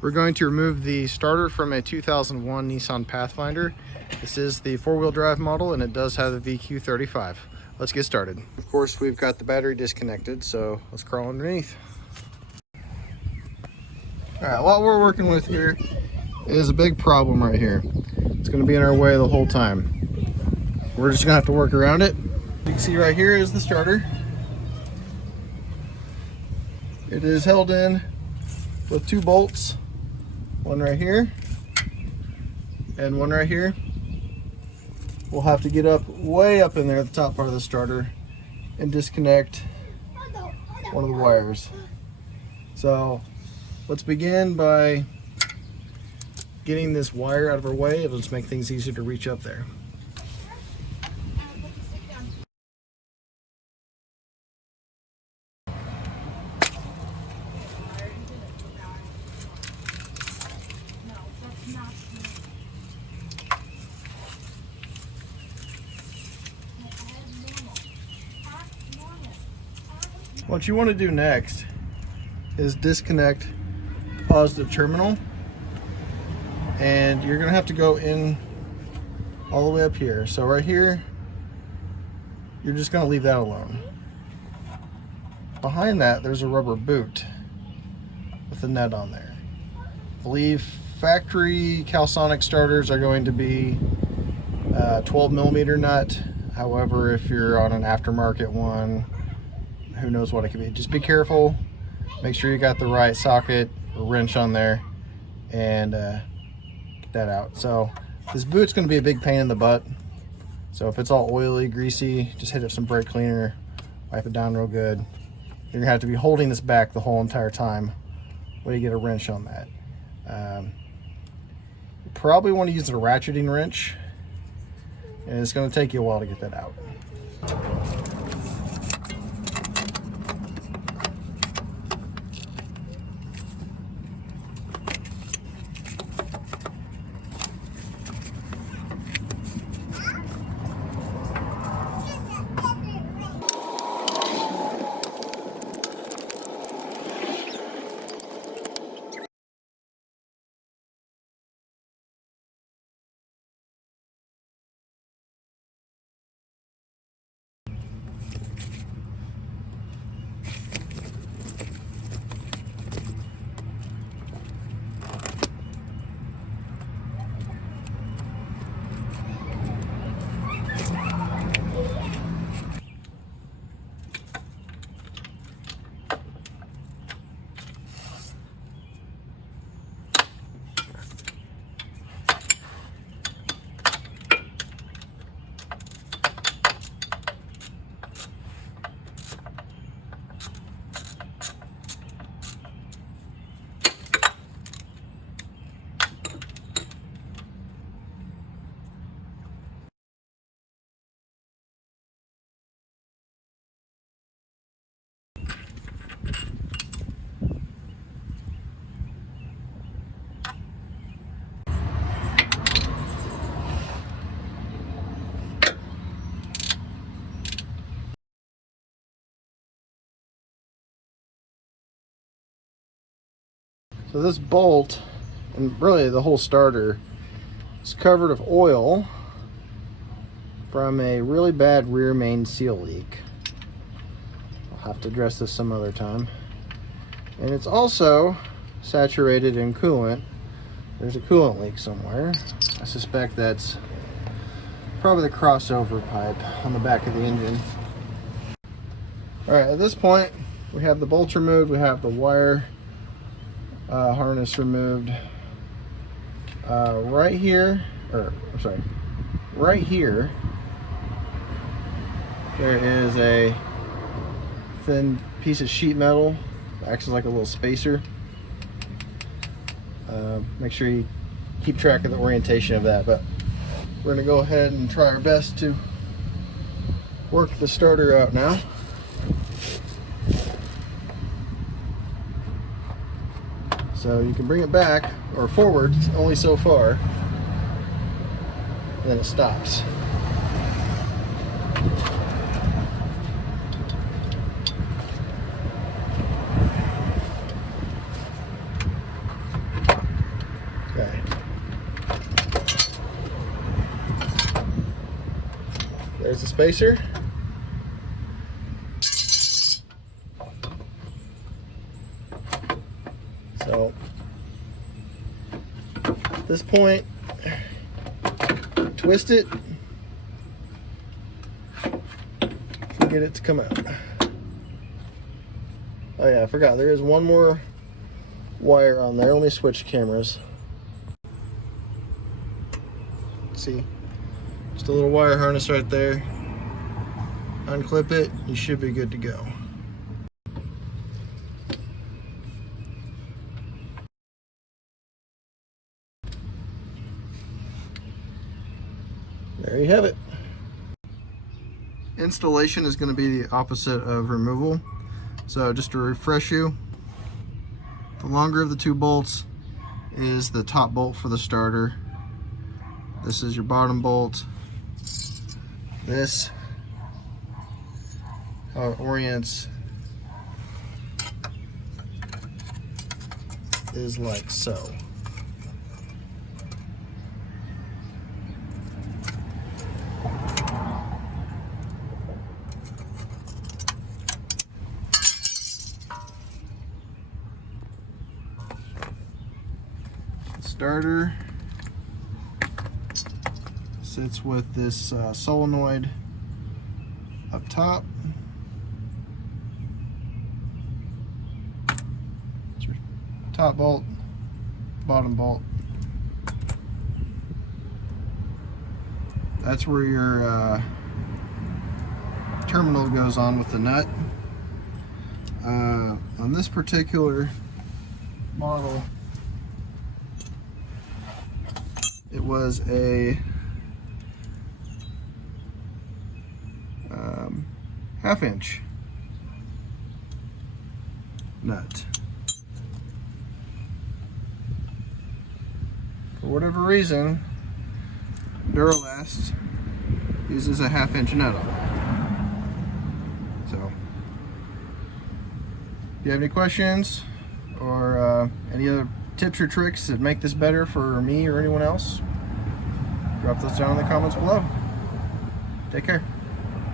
We're going to remove the starter from a 2001 Nissan Pathfinder. This is the four-wheel drive model and it does have the Qx4. Let's get started. Of course, we've got the battery disconnected, so let's crawl underneath. All right, what we're working with here is a big problem right here. It's going to be in our way the whole time. We're just going to have to work around it. You can see right here is the starter. It is held in with two bolts, one right here and one right here. We'll have to get up way up in there at the top part of the starter and disconnect one of the wires. So let's begin by getting this wire out of our way. It'll just make things easier to reach up there. What you want to do next is disconnect positive terminal, and you're going to have to go in all the way up here. So right here, you're just going to leave that alone. Behind that, there's a rubber boot with a nut on there. I believe factory Calsonic starters are going to be 12mm nut. However, if you're on an aftermarket one, who knows what it could be. Just be careful, make sure you got the right socket or wrench on there, and get that out. So this boot's going to be a big pain in the butt, so if it's all oily, greasy, just hit it with some brake cleaner, wipe it down real good. You're gonna have to be holding this back the whole entire time while you get a wrench on that. You probably want to use a ratcheting wrench, and it's going to take you a while to get that out. So this bolt, and really the whole starter, is covered with oil from a really bad rear main seal leak. I'll have to address this some other time. And it's also saturated in coolant. There's a coolant leak somewhere. I suspect that's probably the crossover pipe on the back of the engine. All right, at this point, we have the bolts removed, we have the wire harness removed. Right here, there is a thin piece of sheet metal that acts as like a little spacer. Make sure you keep track of the orientation of that, but we're going to go ahead and try our best to work the starter out now. So you can bring it back or forward only so far, and then it stops. spacer. So at this point, twist it and get it to come out. Oh yeah, I forgot, there is one more wire on there. Let me switch cameras. See, just a little wire harness right there. Unclip it, you should be good to go. There you have it. Installation is going to be the opposite of removal. So just to refresh you, the longer of the two bolts is the top bolt for the starter. This is your bottom bolt. This, how it orients, is like so. Starter sits with this solenoid up top. It's your top bolt, bottom bolt. That's where your terminal goes on with the nut. On this particular model, it was a half-inch nut. For whatever reason, Duralast uses a half-inch nut on it. So, if you have any questions or any other tips or tricks that make this better for me or anyone else, drop those down in the comments below. Take care.